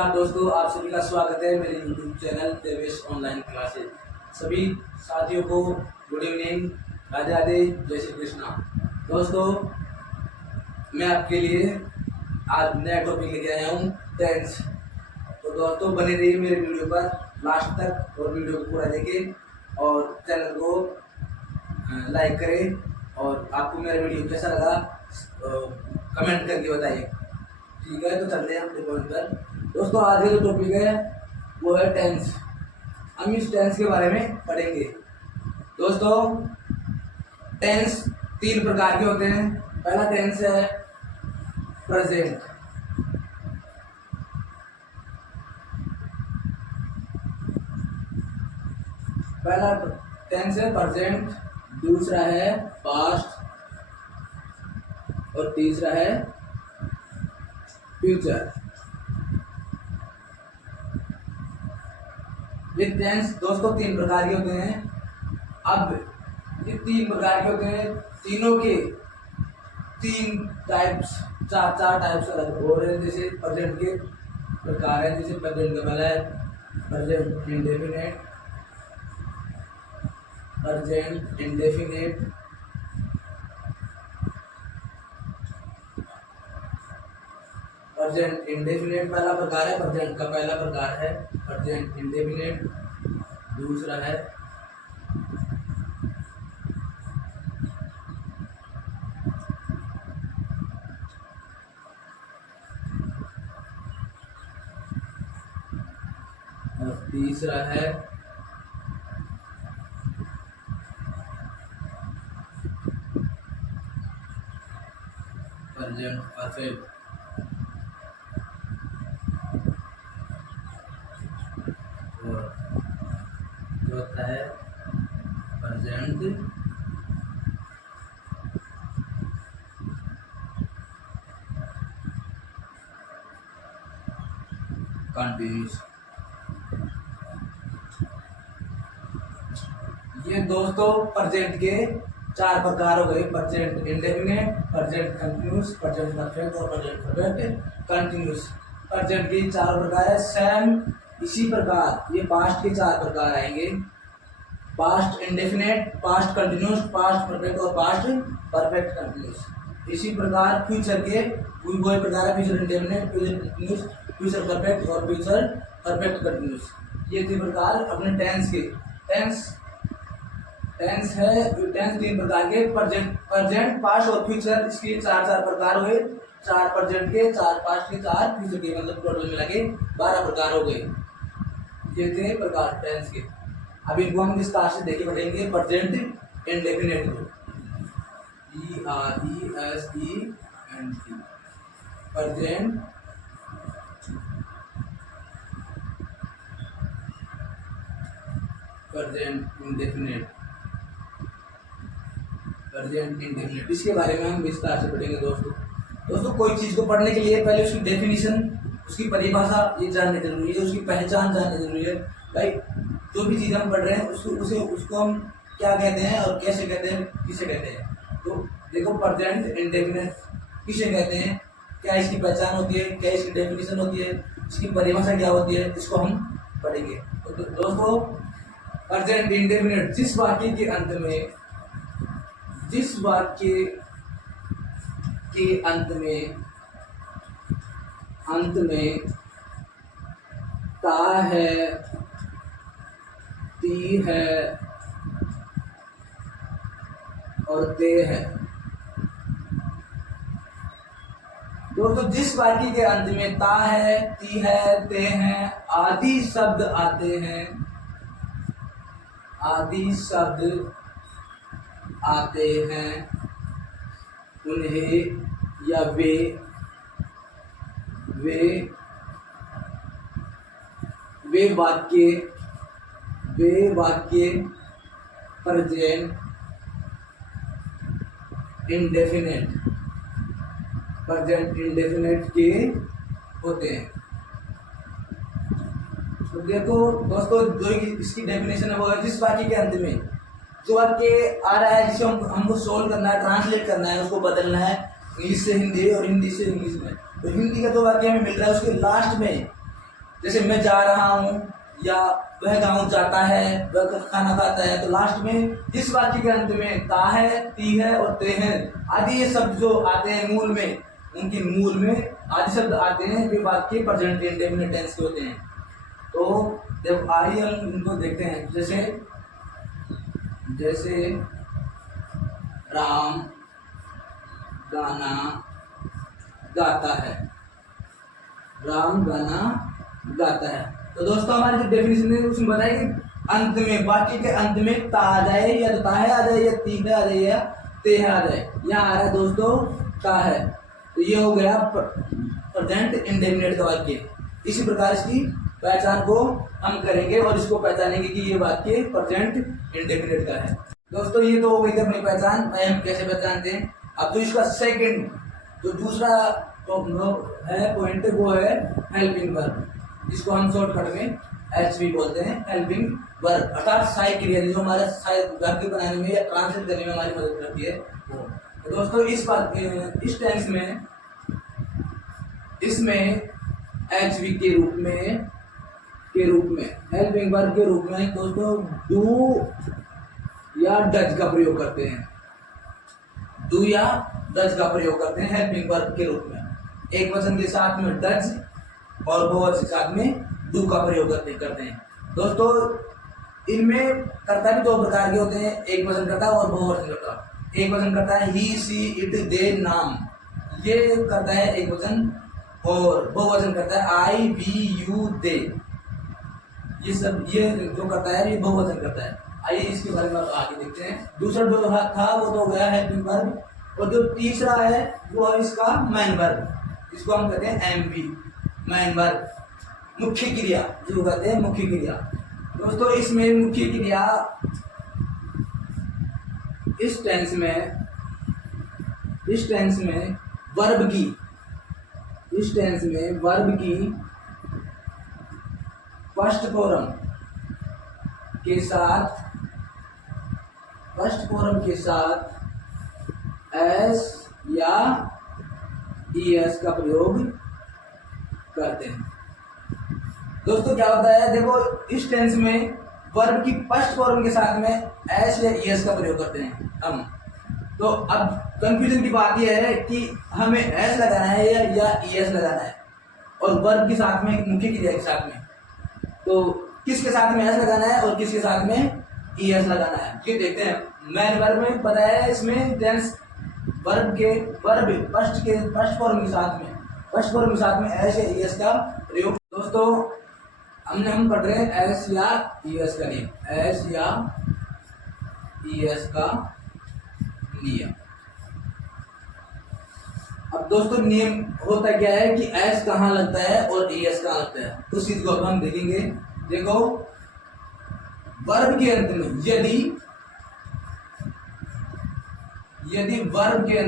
नमस्कार दोस्तों, आप सभी का स्वागत है मेरे YouTube channel Devesh online classes. सभी साथियों को गुड इवनिंग, राधे राधे, जय श्री कृष्णा। दोस्तों, मैं आपके लिए आज नया टॉपिक लेके आया हूँ, टेंस। तो दोस्तों बने रहिए मेरे वीडियो पर लास्ट तक और वीडियो को पूरा देखें और चैनल को लाइक करें और आपको मेरा वीडियो कैसा लगा कमेंट करके बताइए। ठीक है, तो चलते हैं अपने पॉइंट पर। दोस्तों, आज का जो टॉपिक है वो है टेंस। हम इस टेंस के बारे में पढ़ेंगे। दोस्तों, टेंस 3 प्रकार के होते हैं। पहला टेंस है प्रेजेंट। पहला टेंस है प्रेजेंट, दूसरा है पास्ट और तीसरा है फ्यूचर। ये टेंस दोस्तों 3 प्रकार के होते हैं। अब ये 3 प्रकार के होते हैं, तीनों के 3 टाइप्स, चार टाइप्स अलग हो रहे हैं। जैसे प्रेजेंट के प्रकार है, जैसे प्रेजेंट का पहला है present indefinite, present indefinite, present indefinite पहला प्रकार है। प्रेजेंट का पहला प्रकार है प्रेजेंट इंडेफिनिट, दूसरा है और तीसरा है प्रेजेंट परफेक्ट। होता है प्रेजेंट कंटिन्यूस। ये दोस्तों प्रेजेंट के 4 प्रकार हो गए, present indefinite, present continuous, present perfect और प्रेजेंट परफेक्ट कंटिन्यूस। प्रेजेंट के 4 प्रकार है। सेम इसी प्रकार ये पास्ट के 4 प्रकार आएंगे, past indefinite, past continuous, past perfect और पास्ट परफेक्ट कंटिन्यूस। इसी प्रकार फ्यूचर के वही प्रकार है, future indefinite, future continuous, future perfect और फ्यूचर परफेक्ट कंटिन्यूस। ये 3 प्रकार अपने टेंस के। टेंस है, टेंस 3 प्रकार के, प्रेजेंट, पास्ट और फ्यूचर। इसके 4 प्रकार हुए, 4 प्रेजेंट के, 4 पास्ट के, 4 फ्यूचर के, मतलब टोटल मिला के 12 प्रकार हो गए। ये थे प्रकार टेंस के। अब इनको हम विस्तार से देखे पढ़ेंगे। प्रेजेंट इंडेफिनिट को PRESENT, present indefinite, present indefinite. इसके बारे में हम विस्तार से पढ़ेंगे। दोस्तों कोई चीज को पढ़ने के लिए पहले उसकी डेफिनेशन, उसकी परिभाषा ये जाननी जरूरी है, उसकी पहचान जाननी जरूरी है। भाई जो भी चीज हम पढ़ रहे हैं उसको हम क्या कहते हैं और कैसे कहते हैं, किसे कहते हैं। तो देखो, प्रेजेंट इंडेफिनिट किसे कहते हैं, क्या इसकी पहचान होती है, क्या इसकी डेफिनेशन होती है, इसकी परिभाषा क्या होती है, इसको हम पढ़ेंगे। तो दोस्तों, प्रेजेंट इंडेफिनिट जिस वाक्य के अंत में ता है, ती है और ते है। दोस्तों, जिस वाक्य के अंत में ता है, ती है, ते हैं आदि शब्द आते हैं, उन्हें या वे वाक्य प्रेजेंट इंडेफिनिट के होते हैं। तो देखो दोस्तों, जो इसकी डेफिनेशन है वो है जिस वाक्य के अंत में जो वाक्य आ रहा है, जिसे हमको सोल्व करना है, ट्रांसलेट करना है, उसको बदलना है इंग्लिश से हिंदी और हिंदी से इंग्लिश में। तो हिंदी का जो वाक्य हमें मिल रहा है उसके लास्ट में जैसे मैं जा रहा हूँ, या वह गांव जाता है, वह खाना खाता है, तो लास्ट में इस वाक्य के अंत में ता है, ती है और ते है आदि ये शब्द जो आते हैं मूल में, उनके मूल में आदि शब्द आते हैं, वे वाक्य प्रेजेंट इंडेफिनिट टेंस के होते हैं। तो जब आइए हम इनको देखते हैं, जैसे राम गाना गाता है, राम गाना गाता है। तो दोस्तों हमारी जो डेफिनेशन है उसमें बताया कि अंत में, वाक्य के अंत में ता आ जाए, या तो ता है आ जाए, या ती है आ जाए, या ते है आ जाए। यहाँ आ रहा है दोस्तों ता है, तो ये हो गया प्रेजेंट इंडेफिनिट का वाक्य। इसी प्रकार इसकी पहचान को हम करेंगे और इसको पहचानेंगे कि ये वाक्य प्रेजेंट इंडेफिनिट का है। दोस्तों ये तो हो गई थी अपनी पहचान, हम कैसे पहचानते हैं। अब जो इसका सेकंड, जो दूसरा है पॉइंट, वो है हेल्पिंग वर्ब, जिसको हम शॉर्टकट में HV बोलते हैं। हेल्पिंग वर्ब अर्थात सहायक क्रिया जो हमारे वाक्य बनाने में या ट्रांसलेट करने में हमारी मदद करती है वो। तो दोस्तों इस टेंस में, इसमें HV के रूप में हेल्पिंग वर्ब के रूप में दोस्तों डू या डज का प्रयोग करते हैं। डू या डज का प्रयोग करते हैं हेल्पिंग वर्ब के रूप में। एक वचन के साथ में डज और बहुवचन के साथ में डू का प्रयोग करते हैं। दोस्तों इनमें कर्ता भी दो प्रकार के होते हैं, एक वचन कर्ता और बहुवचन कर्ता। एक वचन करता है ही, सी, इट, दे, नाम, ये करता है एक वचन, और बहुवचन करता है आई, वी, यू, दे। ये सब ये जो करता है ये बहुवचन करता है। आइए इसके बारे में आगे देखते हैं। दूसरा जो था वो तो गया हेल्पिंग वर्ब, और जो तीसरा है वो है इसका मेन वर्ब, इसको हम कहते हैं MV, मेन वर्ब, मुख्य क्रिया, जो कहते हैं मुख्य क्रिया। दोस्तों इसमें मुख्य क्रिया इस टेंस में वर्ब की फर्स्ट फॉर्म के साथ एस या ES का प्रयोग करते हैं। दोस्तों क्या होता है, देखो इस टेंस में वर्ब की फर्स्ट फॉर्म के साथ में एस या ES का प्रयोग करते हैं हम। तो अब कंफ्यूजन की बात यह है कि हमें एस लगाना है या ES लगाना है, और वर्ब के साथ में मुख्य क्रिया के साथ में, तो किसके साथ में एस लगाना है और किसके साथ में ES लगाना है, ये देखते हैं। मेन वर्ब में बताया है, इसमें टेंस वर्ब फर्स्ट फॉर्म के साथ में एस या ES का प्रयोग। दोस्तों हम पढ़ रहे हैं एस या ES का नियम, एस या ES का नियम। अब दोस्तों नियम होता क्या है कि एस कहाँ लगता है और ES कहाँ लगता है, उस चीज को अब हम देखेंगे। देखो वर्ब के अंत में यदि वर्ब के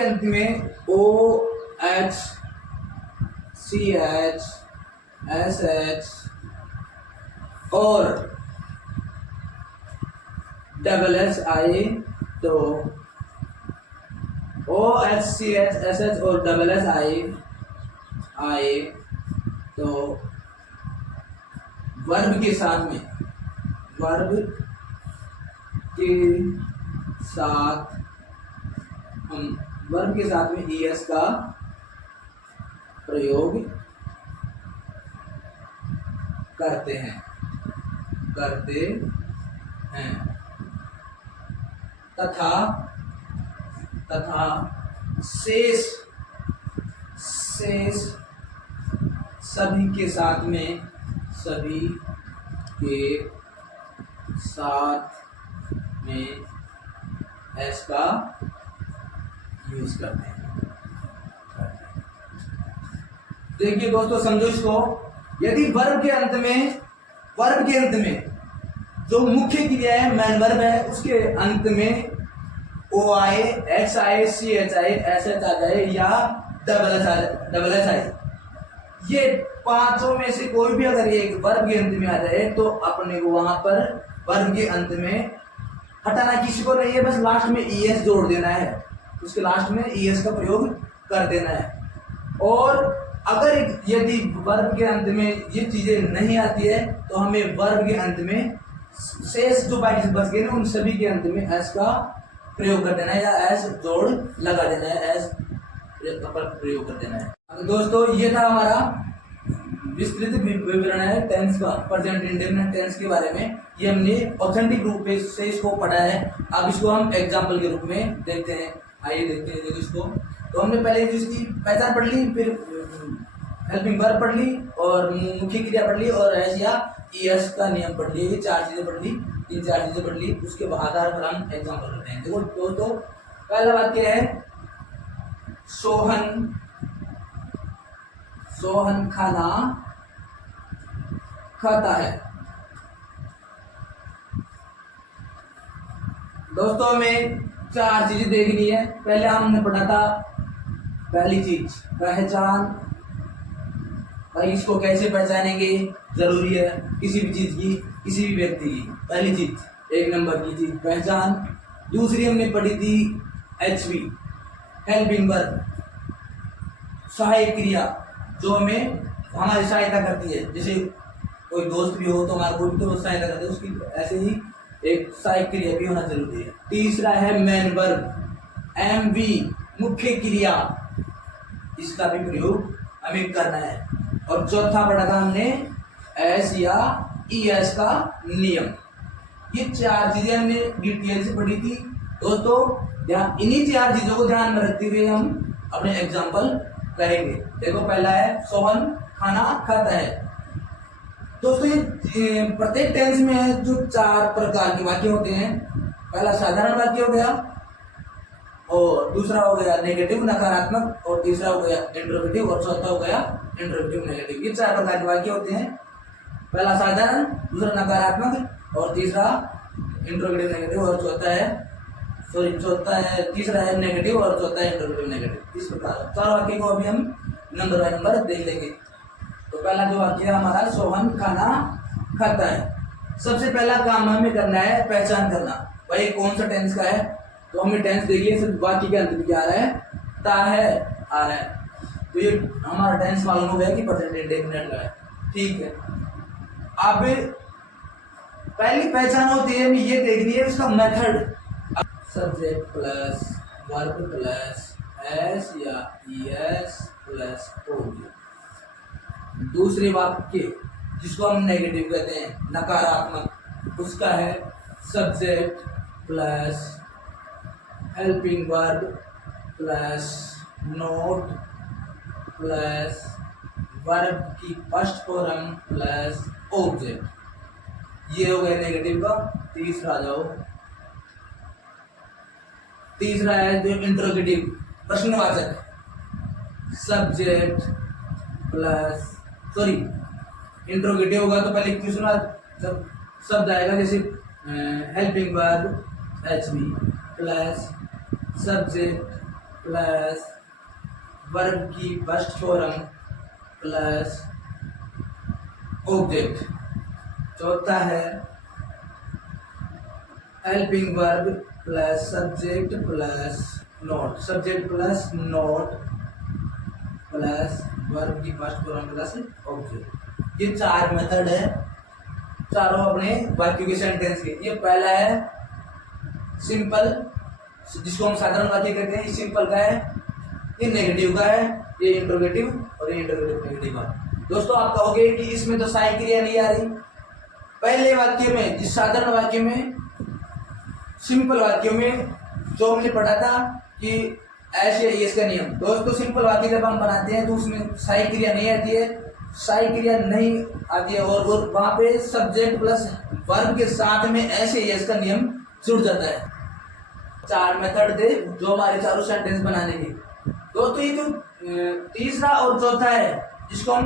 अंत में OH, CH, SH और SS आए, तो OH, CH, SH और SS आए तो वर्ब के साथ में ES का प्रयोग करते हैं तथा शेष सभी के साथ में एस का यूज करते हैं। देखिए दोस्तों समझो इसको, यदि वर्ब के अंत में जो मुख्य क्रिया है मेन वर्ब है, उसके अंत में O आए, X आए, CH आए, SH आ जाए या SS आए, ये पांचों में से कोई भी अगर ये वर्ब के अंत में आ जाए तो अपने को वहां पर वर्ब के अंत में हटाना किसी को नहीं है, बस लास्ट में ES जोड़ देना है। उसके लास्ट में ईएस का प्रयोग कर देना है। और अगर यदि वर्ब के अंत में ये चीजें नहीं आती है तो हमें वर्ब के अंत में शेष जो पार्टिसिपल बच गए ना उन सभी के अंत में एस का प्रयोग कर देना है या एस जोड़ लगा देना है, एस प्रयोग कर देना है। तो दोस्तों ये था हमारा विस्तृत विवरण है टेंस का, प्रेजेंट इंडेफिनिट टेंस के बारे में। ये हमने ऑथेंटिक रूप से इसको पढ़ा है। अब इसको हम एग्जाम्पल के रूप में देखते हैं। आइए देखते हैं। देखो इसको तो हमने पहले इसकी पहचान पढ़ ली, फिर हेल्पिंग वर्ब पढ़ ली और मुख्य क्रिया पढ़ ली और एस या ईएस का नियम पढ़ लिया। ये 4 चीजें पढ़ ली, 3-4 चीजें पढ़ ली। उसके आधार पर हम एग्जाम्पल करते हैं। देखो दोस्तों पहला वाक्य है सोहन खाना खाता है। दोस्तों हमें 4 चीजें देखनी है। पहले हमने पढ़ा था पहली चीज पहचान। भाई इसको कैसे पहचानेंगे, जरूरी है किसी भी चीज की, किसी भी व्यक्ति की। पहली चीज 1 नंबर की चीज पहचान। दूसरी हमने पढ़ी थी HV हेल्पिंग वर्ब, सहायक क्रिया जो हमें हमारी सहायता करती है। जैसे कोई दोस्त भी हो तो हमारा कोई तो सहायता करते है, उसकी ऐसे ही एक सहायक क्रिया भी होना जरूरी है। तीसरा है मेन वर्ब MV मुख्य क्रिया, इसका भी प्रयोग हमें करना है। और चौथा पढ़ा था हमने एस या ईएस का नियम। ये 4 चीजें हमने डिटेल से पढ़ी थी दोस्तों। इन्हीं 4 चीजों को ध्यान में रखते हुए हम अपने एग्जाम्पल करेंगे। देखो पहला है सोहन खाना खाता है। दोस्तों ये प्रत्येक टेंस में है जो 4 प्रकार के वाक्य होते हैं। पहला साधारण वाक्य हो गया, और दूसरा हो गया नेगेटिव नकारात्मक, और तीसरा हो गया इंट्रोगेटिव, और चौथा हो गया इंट्रोगेटिव नेगेटिव। ये 4 प्रकार के वाक्य होते हैं। पहला साधारण, दूसरा नकारात्मक, और तीसरा इंट्रोगेटिव नेगेटिव, और चौथा है तीसरा है नेगेटिव, और चौथा है इंट्रोगेटिव नेगेटिव। इस प्रकार 4 वाक्य को अभी हम नंबर बाय नंबर देख लेंगे। तो पहला जो वाक्य है हमारा सोहन खाना खाता है। सबसे पहला काम हमें करना है पहचान करना। भाई कौन सा टेंस का है, तो हमें टेंस देखिए सिर्फ वाक्य के अंत में क्या आ रहा है, ता है आ रहा है। तो ये हमारा टेंस मालूम हो गया कि प्रेजेंट इंडेफिनिट का है। ठीक है, अब पहली पहचान होती है ये देखनी है उसका method. Subject plus verb plus S या ईएस प्लस ऑब्जेक्ट। दूसरे वाक्य जिसको हम नेगेटिव कहते हैं, नकारात्मक, उसका है subject plus helping verb plus note plus verb की फर्स्ट फॉर्म प्लस ऑब्जेक्ट। ये हो गया नेगेटिव का। तीसरा जाओ, तीसरा है जो इंट्रोगेटिव प्रश्नवाचक, सब्जेक्ट प्लस इंट्रोगेटिव होगा तो पहले क्वेश्चन शब्द आएगा। जैसे helping verb HV plus subject plus verb की फर्स्ट फॉर्म प्लस ऑब्जेक्ट। चौथा है helping verb plus subject plus note, subject plus note plus verb की फर्स्ट फॉर्म प्लस ऑब्जेक्ट। ये 4 मेथड है चारों अपने वाक्यों के सेंटेंस के। ये पहला है सिंपल, जिसको हम साधारण वाक्य कहते हैं, ये सिंपल का है। ये नेगेटिव का है, ये इंट्रोगेटिव, और ये इंट्रोगेटिव नेगेटिव का। दोस्तों आप कहोगे कि इसमें तो सहायक क्रिया नहीं आ रही। पहले वाक्य में, जिस साधारण वाक्य में, सिंपल वाक्यों में जो हमने पढ़ा था कि ऐसे इसका नियम। दोस्तों सिंपल वाक्य जब हम बनाते हैं तो उसमें सहायक क्रिया नहीं आती है, सहायक क्रिया नहीं आती है, और वहां पे सब्जेक्ट प्लस वर्ब के साथ में ऐसे इसका नियम जुड़ जाता है। 4 मेथड थे जो हमारे चारों सेंटेंस बनाने के। दोस्तों ये जो तीसरा और चौथा है जिसको हम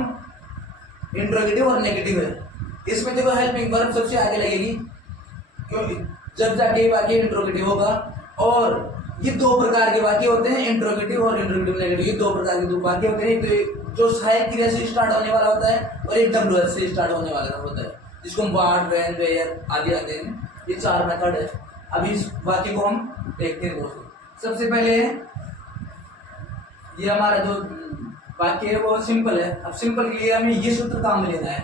इंट्रोगेटिव और नेगेटिव है, इसमें देखो हेल्पिंग वर्ब सबसे आगे लगेगी, क्योंकि जब जाके वाक्य इंट्रोगेटिव होगा। और ये 2 प्रकार के वाक्य होते हैं, इंट्रोगेटिव और इंट्रोगेटिव नेगेटिव। ये 2 प्रकार के वाक्य होते हैं। तो जो सहायक क्रिया से स्टार्ट होने वाला होता है और एक WH से स्टार्ट होने वाला होता है, जिसको हम व्हाट, व्हेन, वेयर आदि आते हैं। ये 4 मेथड है। अभी इस वाक्य को हम देखते हैं दोस्तों। सबसे पहले ये हमारा जो वाक्य है वो सिंपल है। अब सिंपल के लिए हमें ये सूत्र काम में लेना है।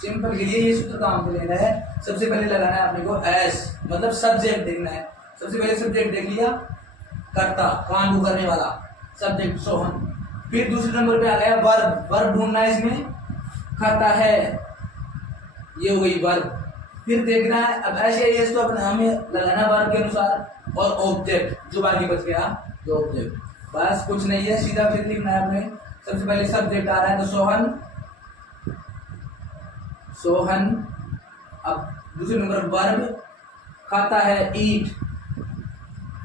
सिंपल के लिए ये सूत्र काम में लेना है। सबसे पहले लगाना है अपने को एस, मतलब सब्जेक्ट देखना है। सबसे पहले सब्जेक्ट देख लिया, करता, काम को करने वाला, सब्जेक्ट सोहन। फिर दूसरे नंबर पे आ गया वर्ब। वर्ब ढूंढना है इसमें, खाता है, ये हो गई वर्ब। फिर देखना है अब ऐसे ये तो अपने हमें लगाना वर्ब के अनुसार, और ऑब्जेक्ट जो बाकी बच गया, जो ऑब्जेक्ट, बस कुछ नहीं है, सीधा फिर लिखना है अपने। सबसे पहले सब्जेक्ट आ रहा है तो सोहन, सोहन। अब दूसरे नंबर वर्ब, खाता है, ईट,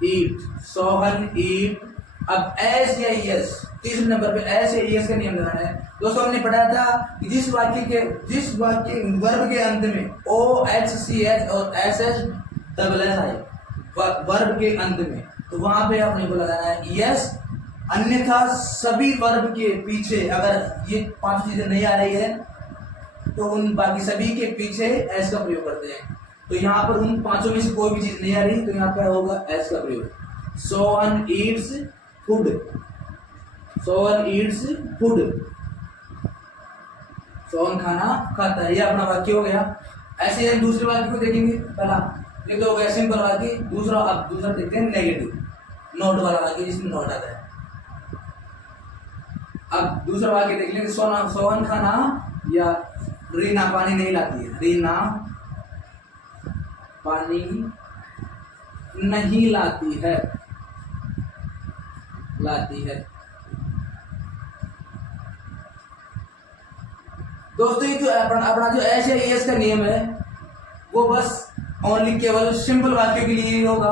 ईट, सोहन ईट। अब एस या यस, तीसरे नंबर पे एस या यस का नियम लगाना है। दोस्तों हमने पढ़ा था कि जिस वाक्य वर्ब के अंत में ओ एच सी एच और एस एस डबल एस आए वर्ब के अंत में, तो वहां पे अपने को लगाना है यस। अन्यथा सभी वर्ब के पीछे अगर ये 5 चीजें नहीं आ रही है तो उन बाकी सभी के पीछे एस का प्रयोग करते हैं। तो यहाँ पर उन 5 में से कोई भी चीज नहीं आ रही तो यहाँ पे होगा एस का प्रयोग। Sohan Yeats food, Sohan Yeats food, Sohan खाना खाता है। ये अपना वाक्य हो गया। ऐसे हम दूसरे वाक्य को देखेंगे। पहला ये तो हो गया सिंपल वाक्य। दूसरा, अब दूसरा देखते हैं नेगेटिव, नोट वाला वाक्य जिसमें नोट आता है। अब दूसरा वाक्य देख लेंगे। सोहन खाना या रीना पानी नहीं लाती है, रीना पानी नहीं लाती है, लाती है। दोस्तों ये जो अपना जो एस या एस का नियम है वो बस ओनली केवल सिंपल वाक्यों के लिए ही होगा।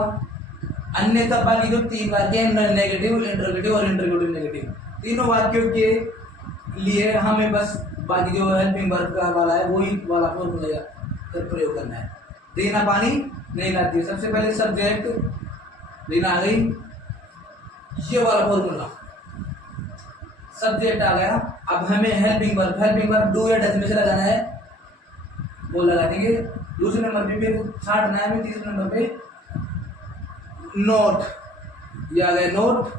अन्यथा बाकी जो 3 वाक्य हैं, नेगेटिव, इंटरोगेटिव और इंटरोगेटिव नेगेटिव, तीनों वाक्यों के लिए हमें बस बाकी जो हेल्पिंग वर्ब का वाला है वही वाला फॉर्मूला का प्रयोग करना है। रीना पानी नहीं लाती है, सबसे पहले सब्जेक्ट रीना आ गई, ये वाला फॉर्मूला सब्जेक्ट आ गया। अब हमें हेल्पिंग वर्ब डू या डज में से लगाना है, वो लगा देंगे। दूसरे नंबर पे फिर छांटना है हमें। तीसरे नंबर पे नोट, ये आ गया नोट,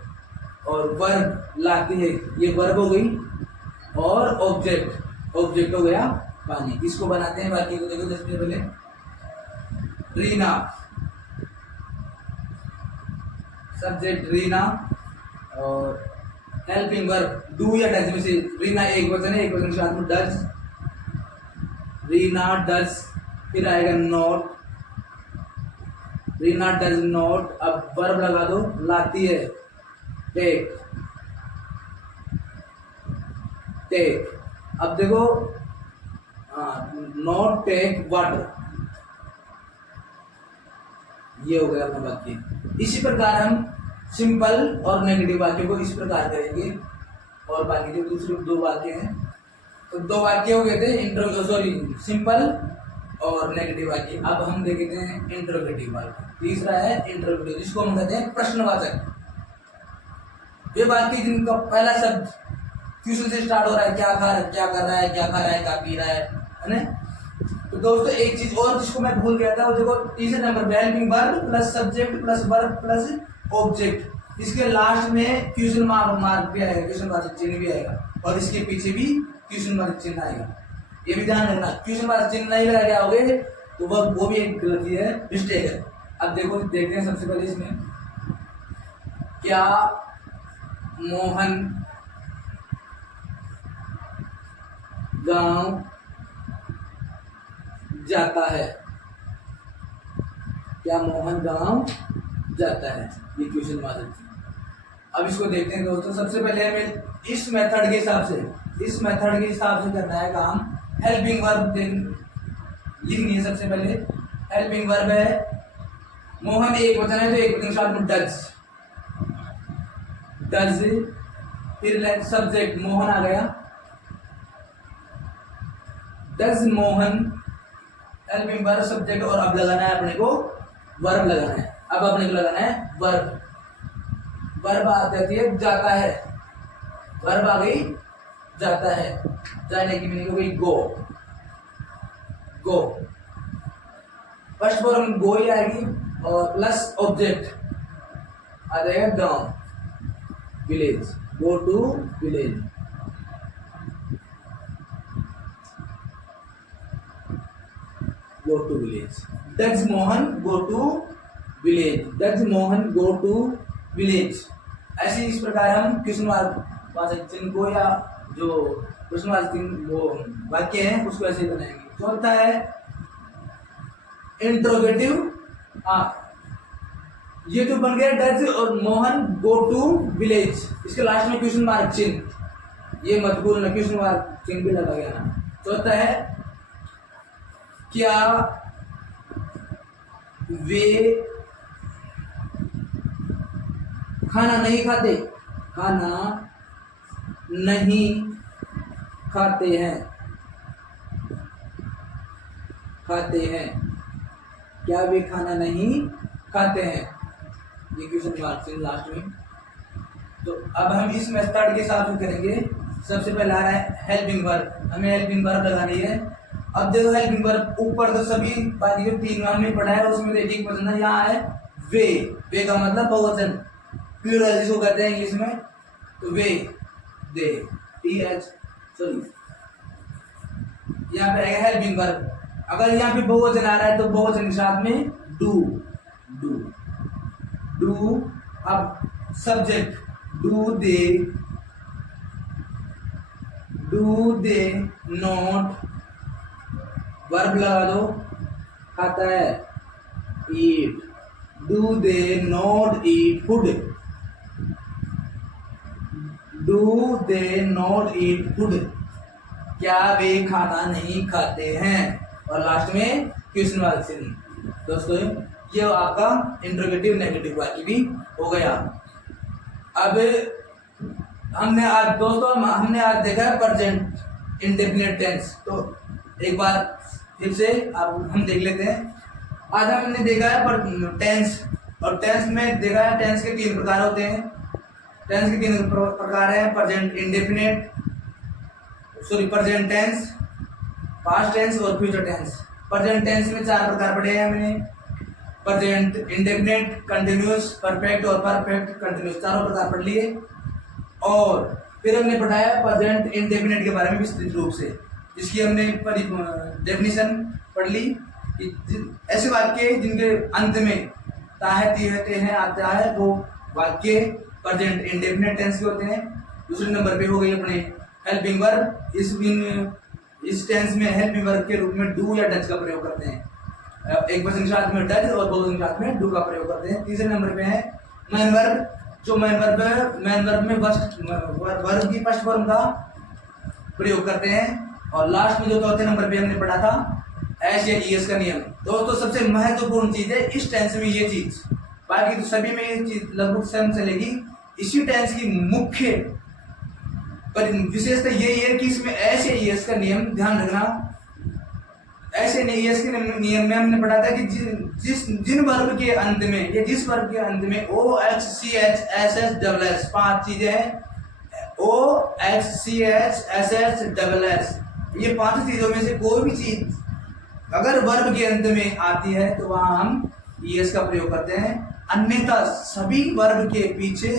और वर्ब लाती है, ये वर्ब हो गई, और ऑब्जेक्ट हो गया पानी। इसको बनाते हैं बाकी को। देखो जैसे पहले रीना, सब्जेक्ट रीना, और हेल्पिंग वर्ब डू या डज में से रीना एक वचन है, एक वचन के साथ में डज, रीना डज। फिर आएगा नोट, रीना डज नोट। अब वर्ब लगा दो, लाती है, टेक, टेक। अब देखो नॉट टेक वाटर, ये हो गया अपना वाक्य। इसी प्रकार हम सिंपल और नेगेटिव वाक्य को इस प्रकार करेंगे। और बाकी जो दूसरे 2 वाक्य हैं, तो 2 वाक्य हो गए थे सिंपल और नेगेटिव वाक्य। अब हम देखते हैं इंटरोगेटिव वाक्य। तीसरा है इंटरोगेटिव, जिसको हम कहते हैं प्रश्नवाचक। ये वाक्य जिनका पहला शब्द क्वेश्चन से स्टार्ट हो रहा है, क्या खा रहा है, क्या कर रहा है, क्या खा रहा है, क्या पी रहा है ना। तो दोस्तों एक चीज और जिसको मैं भूल गया था, वो देखो तीसरे नंबर पे helping verb plus subject plus verb plus object, इसके लास्ट में क्वेश्चन मार्क भी आएगा, क्वेश्चन मार्क चिन्ह भी आएगा, और इसके पीछे भी क्वेश्चन मार्क चिन्ह आएगा। ये भी ध्यान रखना, क्वेश्चन मार्क चिन्ह नहीं लगा के आओगे तो वो भी एक गलती है, मिस्टेक है। अब देखो देखते हैं सबसे पहले इसमें, क्या मोहन गांव जाता है, क्या मोहन गांव जाता है, ये क्वेश्चन मार्क। अब इसको देखते हैं दोस्तों। सबसे पहले हमें इस मेथड के हिसाब से करना है काम। हेल्पिंग वर्ब लिखनी है। सबसे पहले हेल्पिंग वर्ब है, मोहन एक वचन है तो एक वचन के साथ में डज, डज। फिर सब्जेक्ट मोहन आ गया, does Mohan, helping verb subject, और अब लगाना है अपने को वर्ब लगाना है। अब अपने को लगाना है वर्ब। वर्ब आ जाती है जाता है, वर्ब आ गई जाता है, जाने की मीनिंग हो गई गो, गो। फर्स्ट फॉर्म गो ही आएगी, और प्लस ऑब्जेक्ट, आ जाएगा गांव, village, go to village. Go to village, does Mohan go to village, does Mohan go to village. ऐसे इस प्रकार हम क्वेश्चन चिन्ह को या जो प्रश्नवाचक चिन्ह वो वाक्य है उसको ऐसे बनाएंगे। चौथा है इंट्रोगेटिव आर। ये तो बन गया डज और मोहन गो टू विलेज, इसके लास्ट में क्वेश्चन मार्क चिन्ह, ये मत भूलना, क्वेश्चन मार्क चिन्ह भी लगा गया ना। चौथा है क्या वे खाना नहीं खाते, खाना नहीं खाते हैं, खाते हैं, क्या वे खाना नहीं खाते हैं, ये क्वेश्चन मार्क से लास्ट में। तो अब हम इस मेथड के साथ करेंगे। सबसे पहले आ रहा है हेल्पिंग वर्ब, हमें हेल्पिंग वर्ब लगानी है। अब देखो हेल्पिंग वर्ब ऊपर तो सभी बाकी जो 3 हमने पढ़ा है उसमें एक क्वेश्चन है, यहाँ है वे, वे का मतलब बहुवचन, प्लूरल जिसको कहते हैं इंग्लिश में, तो वे, दे, TH, सॉरी यहाँ पे आएगा हेल्पिंग वर्ब। अगर यहाँ पे बहुवचन आ रहा है तो बहुवचन के साथ में डू, डू, डू। अब subject do they not, verb लगा दो, खाता है eat, do they not eat food, do they not eat food, क्या वे खाना नहीं खाते हैं, और लास्ट में क्वेश्चन मार्क चिन्ह। दोस्तों ये आपका इंट्रोगेटिव नेगेटिव वाक्य भी हो गया। अब हमने आज देखा है प्रेजेंट इंडेफिनिट टेंस, तो एक बार फिर से अब हम देख लेते हैं। आज हमने देखा है पर टेंस, और टेंस में देखा है टेंस के 3 प्रकार होते हैं। टेंस के 3 प्रकार है, present indefinite, present tense, past tense और फ्यूचर टेंस। प्रेजेंट टेंस में 4 प्रकार पढ़े हैं हमने, प्रेजेंट इंडेफिनिट, कंटिन्यूअस, परफेक्ट और परफेक्ट कंटिन्यूअस, 4 प्रकार पढ़ लिए। और फिर हमने पढ़ाया प्रेजेंट इंडेफिनिट के बारे में विस्तृत रूप से, जिसकी हमने डेफिनेशन पढ़ ली कि ऐसे वाक्य जिनके अंत में ताहती हैं आता है वो वाक्य प्रेजेंट इंडेफिनिट टेंस के होते हैं। दूसरे नंबर पे हो गई अपने हेल्पिंग वर्ब, इस टेंस में हेल्पिंग वर्ब के रूप में डू या डज का प्रयोग करते हैं। एक वचन के साथ में डज और बहुवचन के साथ में डू का प्रयोग करते हैं। तीसरे नंबर पे है मैन वर्ब, जो मैन वर्ब में वर्ब की फर्स्ट फॉर्म का प्रयोग करते हैं। और लास्ट में जो चौथे नंबर पे हमने पढ़ा था एस या ईएस का नियम। दोस्तों सबसे महत्वपूर्ण चीज है इस टेंस में ये चीज, बाकी तो सभी में ये चीज लगभग सेम चलेगी। इसी टेंस की मुख्य पर विशेषता यही है कि इसमें एस या ईएस का नियम ध्यान रखना। ऐसे ईएस के नियम में हमने पढ़ा था कि जिन वर्ब के अंत में या जिस वर्ब के अंत में O H C H S S double S 5 चीजें हैं, O H C H S S double S, ये 5 चीजों में से कोई भी चीज अगर वर्ब के अंत में आती है तो वहां हम ईएस का प्रयोग करते हैं, अन्यथा सभी वर्ब के पीछे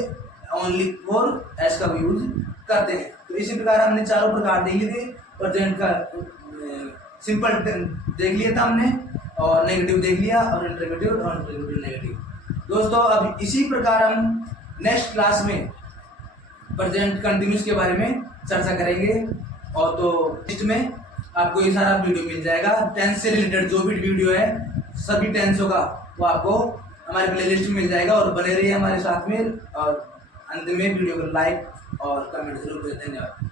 ओनली फॉर एस का यूज करते हैं। तो इसी प्रकार हमने 4 प्रकार देख लिए थे। प्रेजेंट का सिंपल देख लिया था हमने, और नेगेटिव देख लिया, और इंटरोगेटिव और इंटरोगेटिव नेगेटिव। दोस्तों अब इसी प्रकार हम नेक्स्ट क्लास में प्रेजेंट कंटिन्यूअस के बारे में चर्चा करेंगे। और तो लिस्ट में आपको ये सारा वीडियो मिल जाएगा, टेंस से रिलेटेड जो भी वीडियो है सभी टेंसों का वो आपको हमारे प्लेलिस्ट में मिल जाएगा। और बने रहिए हमारे साथ में, और अंत में वीडियो को लाइक और कमेंट जरूर करें। धन्यवाद।